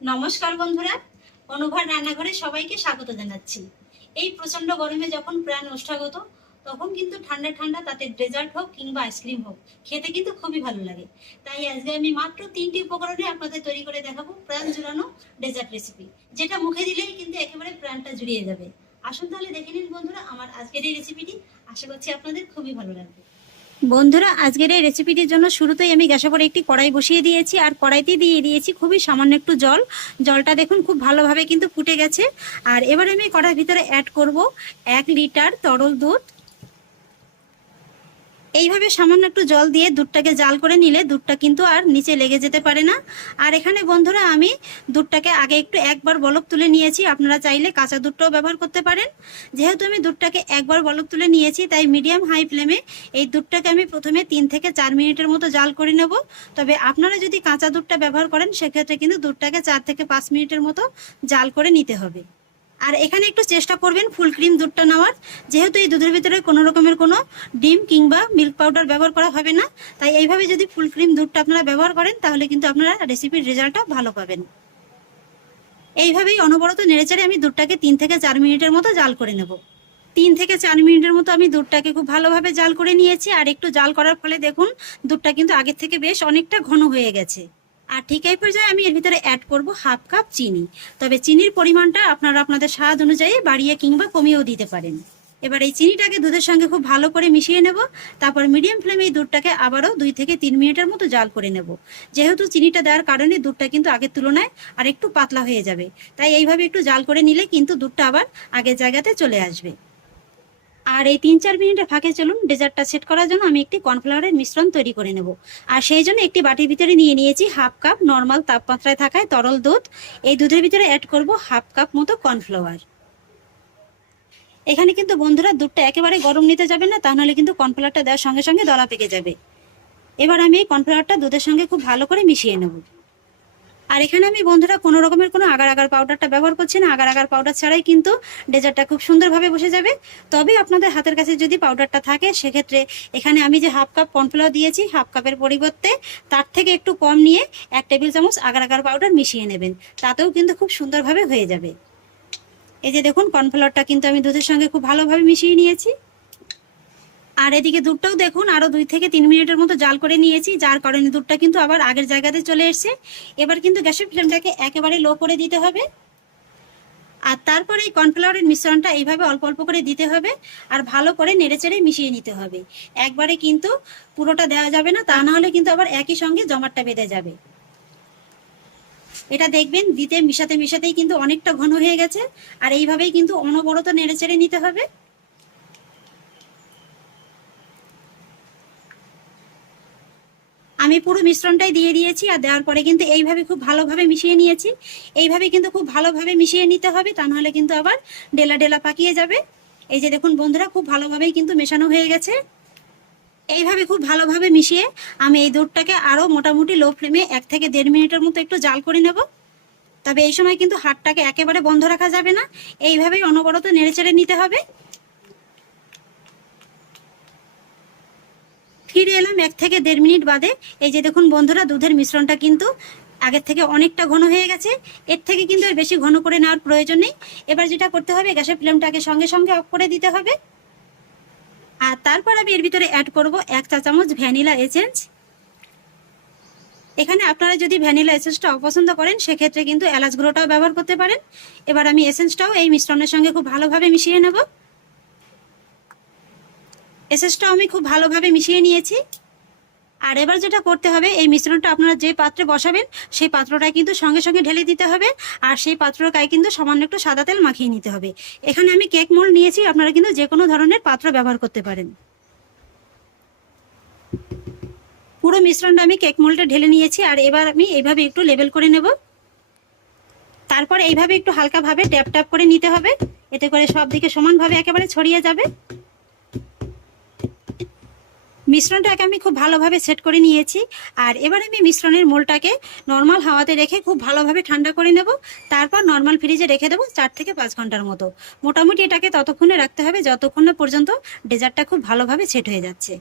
নমস্কার বন্ধুরা, অনুভার রান্নাঘরে সবাইকে স্বাগত জানাচ্ছি। এই প্রচন্ড গরমে যখন প্রাণ ওষ্ঠাগত, তখন কিন্তু ঠান্ডা ঠান্ডা তাতে ডেজার্ট হোক কিংবা আইসক্রিম হোক, খেতে কিন্তু খুবই ভালো লাগে। তাই আজকে আমি মাত্র 3টি উপকরণে আপনাদের তৈরি করে দেখাবো প্রাণ জুড়ানো ডেজার্ট রেসিপি, যেটা মুখে দিলেই কিন্তু একেবারে প্রাণটা জুড়িয়ে যাবে। আসুন তাহলে দেখে নিন বন্ধুরা আমার আজকের এই রেসিপিটি। আশা করছি আপনাদের খুবই ভালো লাগবে। বন্ধুরা, আজকের এই রেসিপিটির জন্য শুরুতেই আমি গ্যাসের উপরে একটি কড়াই বসিয়ে দিয়েছি, আর কড়াইতে দিয়ে দিয়েছি খুবই সামান্য একটু জল। জলটা দেখুন খুব ভালোভাবে কিন্তু ফুটে গেছে। আর এবারে আমি কড়াইয়ের ভিতরে অ্যাড করব 1 লিটার তরল দুধ। এইভাবে সামান্য একটু জল দিয়ে দুধটাকে জাল করে নিলে দুধটা কিন্তু আর নিচে লেগে যেতে পারে না। আর এখানে বন্ধুরা আমি দুধটাকে আগে একটু একবার বলক তুলে নিয়েছি, আপনারা চাইলে কাঁচা দুধটাও ব্যবহার করতে পারেন। যেহেতু আমি দুধটাকে একবার বলক তুলে নিয়েছি, তাই মিডিয়াম হাই ফ্লেমে এই দুধটাকে আমি প্রথমে 3 থেকে 4 মিনিটের মতো জাল করে নেব। তবে আপনারা যদি কাঁচা দুধটা ব্যবহার করেন সেক্ষেত্রে কিন্তু দুধটাকে 4 থেকে 5 মিনিটের মতো জাল করে নিতে হবে। আর এখানে একটু চেষ্টা করবেন ফুল ক্রিম দুধটা নেওয়ার, যেহেতু এই দুধের ভিতরে কোনো রকমের কোনো ডিম কিংবা মিল্ক পাউডার ব্যবহার করা হবে না। তাই এইভাবে যদি ফুল ক্রিম দুধটা আপনারা ব্যবহার করেন তাহলে কিন্তু আপনারা রেসিপির রেজাল্টটা ভালো পাবেন। এইভাবেই অনবরত নেড়েচেড়ে আমি দুধটাকে 3 থেকে 4 মিনিটের মতো জাল করে নেব। 3 থেকে 4 মিনিটের মতো আমি দুধটাকে খুব ভালোভাবে জাল করে নিয়েছি। আর একটু জাল করার ফলে দেখুন দুধটা কিন্তু আগের থেকে বেশ অনেকটা ঘন হয়ে গেছে। আর ঠিক এই পর্যায়ে আমি এর ভিতরে অ্যাড করব 1/2 কাপ চিনি। তবে চিনির পরিমাণটা আপনারা আপনাদের স্বাদ অনুযায়ী বাড়িয়ে কিংবা কমিয়েও দিতে পারেন। এবার এই চিনিটাকে দুধের সঙ্গে খুব ভালো করে মিশিয়ে নেব। তারপর মিডিয়াম ফ্লেমে এই দুধটাকে আবারও 2 থেকে 3 মিনিটের মতো জাল করে নেব। যেহেতু চিনিটা দেওয়ার কারণে দুধটা কিন্তু আগের তুলনায় আর একটু পাতলা হয়ে যাবে, তাই এইভাবে একটু জাল করে নিলে কিন্তু দুধটা আবার আগের জায়গাতে চলে আসবে। আর এই 3-4 মিনিটের ফাঁকে চলুন ডেজার্টটা সেট করার জন্য আমি একটি কর্নফ্লাওয়ারের মিশ্রণ তৈরি করে নেব। আর সেই জন্য একটি বাটির ভিতরে নিয়ে নিয়েছি 1/2 কাপ নর্মাল তাপমাত্রায় থাকায় তরল দুধ। এই দুধের ভিতরে অ্যাড করব 1/2 কাপ মতো কর্নফ্লাওয়ার। এখানে কিন্তু বন্ধুরা দুধটা একেবারে গরম নিতে যাবে না, তাহলে কিন্তু কর্নফ্লাওয়ারটা দেওয়ার সঙ্গে সঙ্গে দলা পেকে যাবে। এবার আমি এই কর্নফ্লাওয়ারটা দুধের সঙ্গে খুব ভালো করে মিশিয়ে নেব। আর এখানে আমি বন্ধুরা কোনো রকমের কোনো আগার আগার পাউডারটা ব্যবহার করছি না। আগার আগার পাউডার ছাড়াই কিন্তু ডেজার্টটা খুব সুন্দরভাবে বসে যাবে। তবে আপনাদের হাতের কাছে যদি পাউডারটা থাকে সেক্ষেত্রে এখানে আমি যে 1/2 কাপ কর্নফ্লাওয়ার দিয়েছি, 1/2 কাপের পরিবর্তে তার থেকে একটু কম নিয়ে 1 টেবিল চামচ আগার আগার পাউডার মিশিয়ে নেবেন, তাতেও কিন্তু খুব সুন্দরভাবে হয়ে যাবে। এই যে দেখুন কর্নফ্লাওয়ারটা কিন্তু আমি দুধের সঙ্গে খুব ভালোভাবে মিশিয়ে নিয়েছি। আর এদিকে দুধটাও দেখুন আরো 2 থেকে 3 মিনিটের মতো জাল করে নিয়েছি, যার কারণে দুধটা কিন্তু আবার আগের জায়গাতে চলে এসেছে। এবার কিন্তু গ্যাসের ফ্লেমটাকে একেবারে লো করে দিতে হবে। আর তারপর এই কর্নফ্লাওয়ারের মিশ্রণটা এইভাবে অল্প অল্প করে দিতে হবে, আর ভালো করে নেড়েচেড়ে মিশিয়ে নিতে হবে। একবারে কিন্তু পুরোটা দেওয়া যাবে না, তা না হলে কিন্তু আবার একই সঙ্গে জমাটটা বেঁধে যাবে। এটা দেখবেন দিতে মিশাতে মিশাতেই কিন্তু অনেকটা ঘন হয়ে গেছে। আর এইভাবেই কিন্তু অনবরত নেড়েচেড়ে নিতে হবে। আমি পুরো মিশ্রণটাই দিয়ে দিয়েছি, আর দেওয়ার পরে কিন্তু এইভাবে খুব ভালোভাবে মিশিয়ে নিয়েছি। এইভাবে কিন্তু খুব ভালোভাবে মিশিয়ে নিতে হবে, তা নাহলে কিন্তু আবার ডেলা ডেলা পাকিয়ে যাবে। এই যে দেখুন বন্ধুরা খুব ভালোভাবেই কিন্তু মেশানো হয়ে গেছে। এইভাবে খুব ভালোভাবে মিশিয়ে আমি এই দুধটাকে আরো মোটামুটি লো ফ্লেমে 1 থেকে 1.5 মিনিটের মতো একটু জাল করে নেব। তবে এই সময় কিন্তু হাতটাকে একেবারে বন্ধ রাখা যাবে না, এইভাবেই অনবরত নেড়েচেড়ে নিতে হবে। ফিরে এলাম 1 থেকে 1.5 মিনিট বাদে। এই যে দেখুন বন্ধুরা দুধের মিশ্রণটা কিন্তু আগের থেকে অনেকটা ঘন হয়ে গেছে। এর থেকে কিন্তু আর বেশি ঘন করে নেওয়ার প্রয়োজন নেই। এবার যেটা করতে হবে গ্যাসের ফ্লেমটাকে সঙ্গে সঙ্গে অফ করে দিতে হবে। আর তারপর আমি এর ভিতরে অ্যাড করব 1 চা চামচ ভ্যানিলা এসেন্স। এখানে আপনারা যদি ভ্যানিলা এসেন্সটা অপছন্দ করেন সেক্ষেত্রে কিন্তু এলাচ গুঁড়োটাও ব্যবহার করতে পারেন। এবার আমি এসেন্সটাও এই মিশ্রণের সঙ্গে খুব ভালোভাবে মিশিয়ে নেব। এসেন্সটাও আমি খুব ভালোভাবে মিশিয়ে নিয়েছি। আর এবার যেটা করতে হবে এই মিশ্রণটা আপনারা যে পাত্রে বসাবেন সেই পাত্রটা কিন্তু সঙ্গে সঙ্গে ঢেলে দিতে হবে। আর সেই পাত্রের গায়ে কিন্তু সামান্য একটু সাদা তেল মাখিয়ে নিতে হবে। এখানে আমি কেক মোল্ড নিয়েছি, আপনারা কিন্তু যে কোনো ধরনের পাত্র ব্যবহার করতে পারেন। পুরো মিশ্রণটা আমি কেক মোল্ডে ঢেলে নিয়েছি। আর এবার আমি এইভাবে একটু লেবেল করে নেব। তারপর এইভাবে একটু হালকাভাবে ট্যাপ ট্যাপ করে নিতে হবে, এতে করে সব দিকে সমানভাবে একেবারে ছড়িয়ে যাবে। মিশ্রণটাকে আমি খুব ভালোভাবে সেট করে নিয়েছি। আর এবার আমি মিশ্রণের মোলটাকে নর্মাল হাওয়াতে রেখে খুব ভালোভাবে ঠান্ডা করে নেব। তারপর নর্মাল ফ্রিজে রেখে দেবো 4 থেকে 5 ঘন্টার মতো। মোটামুটি এটাকে ততক্ষণে রাখতে হবে যতক্ষণ না পর্যন্ত ডেজার্টটা খুব ভালোভাবে সেট হয়ে যাচ্ছে।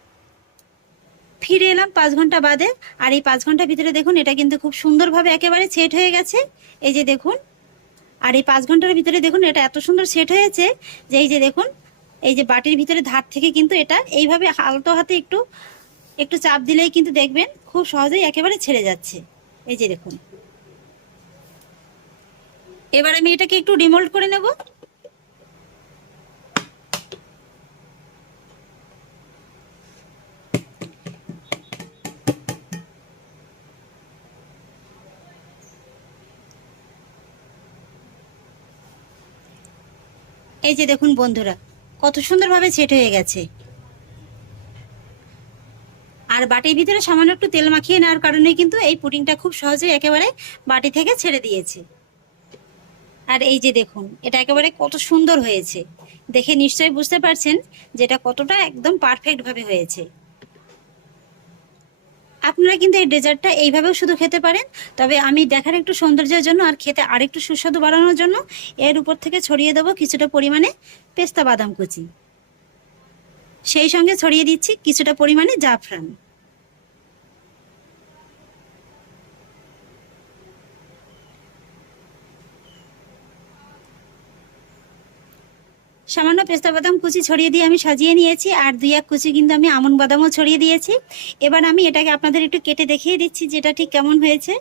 ফিরে এলাম 5 ঘন্টা বাদে। আর এই 5 ঘন্টার ভিতরে দেখুন এটা কিন্তু খুব সুন্দরভাবে একেবারে সেট হয়ে গেছে। এই যে দেখুন, আর এই 5 ঘন্টার ভিতরে দেখুন এটা এত সুন্দর সেট হয়েছে যে এই যে দেখুন, এই যে বাটির ভিতরে ধার থেকে কিন্তু এটা এইভাবে আলতো হাতে একটু একটু চাপ দিলেই কিন্তু দেখবেন খুব সহজেই একেবারে ছেড়ে যাচ্ছে। এই যে দেখুন, এবার আমি এটাকে একটু ডিমোল্ড করে নেব। এই যে দেখুন বন্ধুরা, কত সুন্দরভাবে সেট হয়ে গেছে। আর বাটির ভিতরে সামান্য একটু তেল মাখিয়ে নেওয়ার কারণে কিন্তু এই পুডিংটা খুব সহজেই একেবারে বাটি থেকে ছেড়ে দিয়েছে। আর এই যে দেখুন এটা একেবারে কত সুন্দর হয়েছে, দেখে নিশ্চয়ই বুঝতে পারছেন যে এটা কতটা একদম পারফেক্ট ভাবে হয়েছে। আপনারা কিন্তু এই ডেজার্টটা এইভাবেও শুধু খেতে পারেন, তবে আমি দেখার একটু সৌন্দর্যের জন্য আর খেতে আরেকটু সুস্বাদু বাড়ানোর জন্য এর উপর থেকে ছড়িয়ে দেবো কিছুটা পরিমাণে পেস্তা বাদাম কুচি, সেই সঙ্গে ছড়িয়ে দিচ্ছি কিছুটা পরিমাণে জাফরান। সামান্য পেস্তা বাদাম কুচি ছড়িয়ে দিয়ে আমি সাজিয়ে নিয়েছি, আর 2-1 কুচি কিন্তু আমি আমন্ড বাদামও ছড়িয়ে দিয়েছি। এবার আমি এটাকে আপনাদের একটু কেটে দেখিয়ে দিচ্ছি যেটা ঠিক কেমন হয়েছে।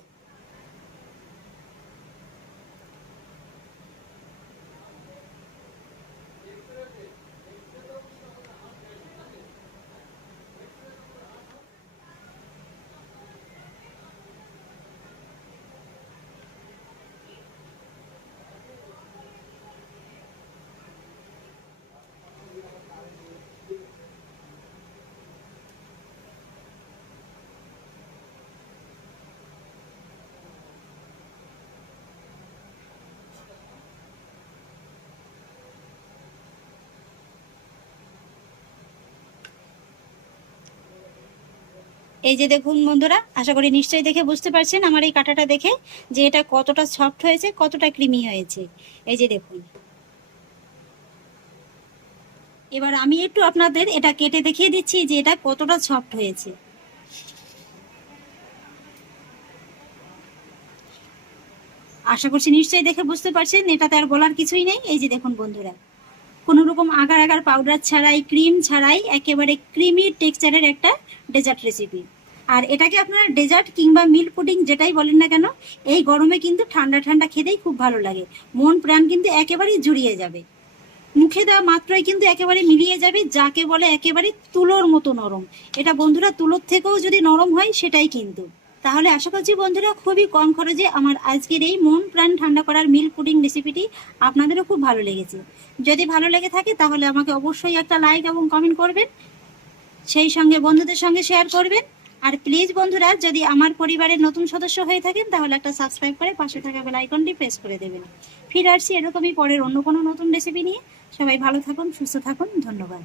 এই যে দেখুন বন্ধুরা, আশা করি নিশ্চয়ই দেখে বুঝতে পারছেন আমার এই কাঁটাটা দেখে যে এটা কতটা সফট হয়েছে, কতটা ক্রিমি হয়েছে। এই যে দেখুন, এবার আমি একটু আপনাদের এটা কেটে দেখিয়ে দিচ্ছি যে এটা কতটা সফট হয়েছে। আশা করছি নিশ্চয়ই দেখে বুঝতে পারছেন, এটাতে আর বলার কিছুই নেই। এই যে দেখুন বন্ধুরা, কোনো রকম আগার আগার পাউডার ছাড়াই, ক্রিম ছাড়াই একেবারে ক্রিমি টেক্সচারের একটা ডেজার্ট রেসিপি। আর এটাকে আপনারা ডেজার্ট কিংবা মিল্ক পুডিং যেটাই বলেন না কেন, এই গরমে কিন্তু ঠান্ডা ঠান্ডা খেতেই খুব ভালো লাগে। মন প্রাণ কিন্তু একেবারেই জুড়িয়ে যাবে, মুখে দেওয়া মাত্রই কিন্তু একেবারে মিলিয়ে যাবে, যাকে বলে একেবারে তুলোর মতো নরম। এটা বন্ধুরা তুলোর থেকেও যদি নরম হয় সেটাই কিন্তু। তাহলে আশা করছি বন্ধুরা খুবই কম খরচে আমার আজকের এই মন প্রাণ ঠান্ডা করার মিল্ক পুডিং রেসিপিটি আপনাদেরও খুব ভালো লেগেছে। যদি ভালো লেগে থাকে তাহলে আমাকে অবশ্যই একটা লাইক এবং কমেন্ট করবেন, সেই সঙ্গে বন্ধুদের সঙ্গে শেয়ার করবেন। আর প্লিজ বন্ধুরা, যদি আমার পরিবারের নতুন সদস্য হয়ে থাকেন তাহলে একটা সাবস্ক্রাইব করে পাশে থাকা বেল আইকনটি প্রেস করে দেবেন। ফিরে আসছি এরকমই পরের অন্য কোনো নতুন রেসিপি নিয়ে। সবাই ভালো থাকুন, সুস্থ থাকুন, ধন্যবাদ।